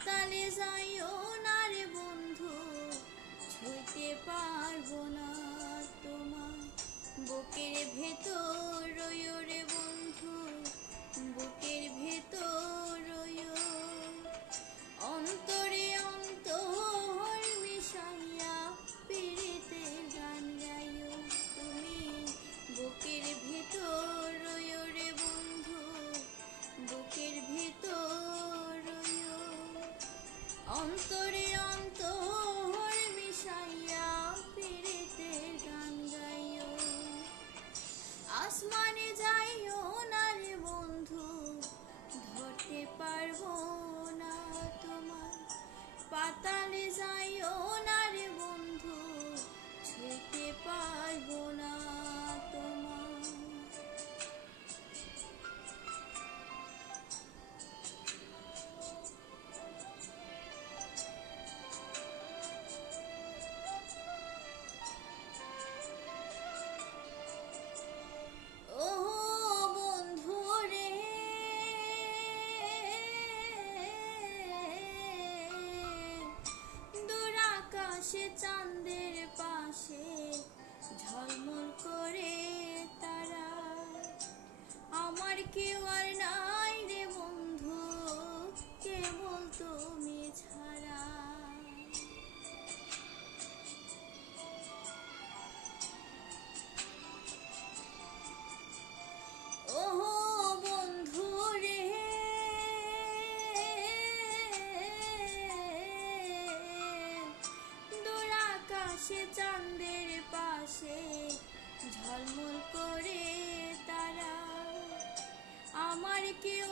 পাতালে যাইও না রে বন্ধু, ছুঁইতে পারবো না তোমায়। বুকের ভেতর রইও রে বন্ধু, বুকের ভেতর রইও। অন্তরে অন্তর মিশাইয়া পীড়িতের গান গাইও তুমি। বুকের ভেতর রইও রে বন্ধু, বুকের ভেতর রইও। অন্তরে অন্তর মিশাইয়া পীড়িতের গান গাইও। আসমানে যাইও না রে বন্ধু, ধরতে পারবো না তোমায়। পাতালে যাইও না রে বন্ধু, ছুঁইতে পারবো না তোমায়। ও বন্ধু রে, দূর আকাশে চাঁদের পাশে ঝলমল করে তারা। আমার কেউ আর নাই রে বন্ধু, কেবল তুমি ছাড়া। ও বন্ধু রে, দূর আকাশে চাঁদের পাশে ঝলমল করে তারা। আমার কেউ